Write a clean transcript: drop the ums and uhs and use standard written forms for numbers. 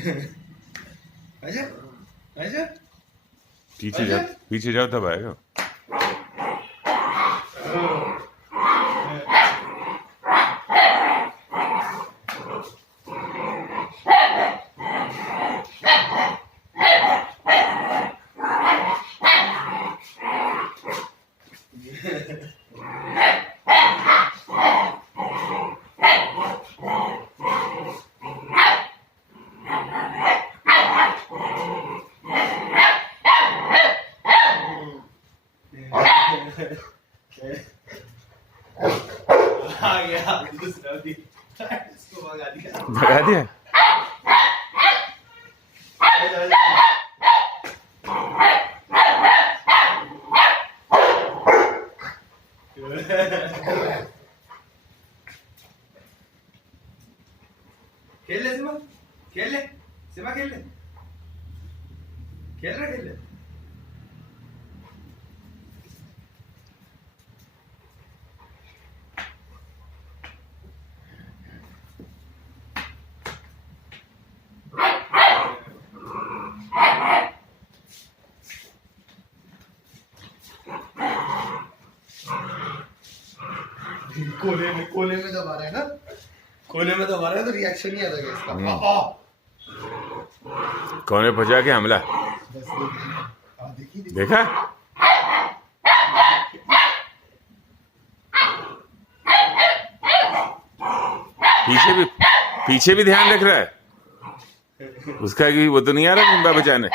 अच्छा अच्छा पीछे जाओ तब आएगा। आ गया दूसरा भी, इसको भगा दिया। भगा दिया। खेल ले सिमा, खेल ले सिमा, खेल ले, खेल रहा, खेल ले। कोने में दबा रहा है ना, कोने में दबा रहा है तो रिएक्शन नहीं आता इसका। कोने पर जाके हमला। देखा पीछे भी ध्यान रख रहा है उसका कि वो तो नहीं आ रहा मुंबा बचाने।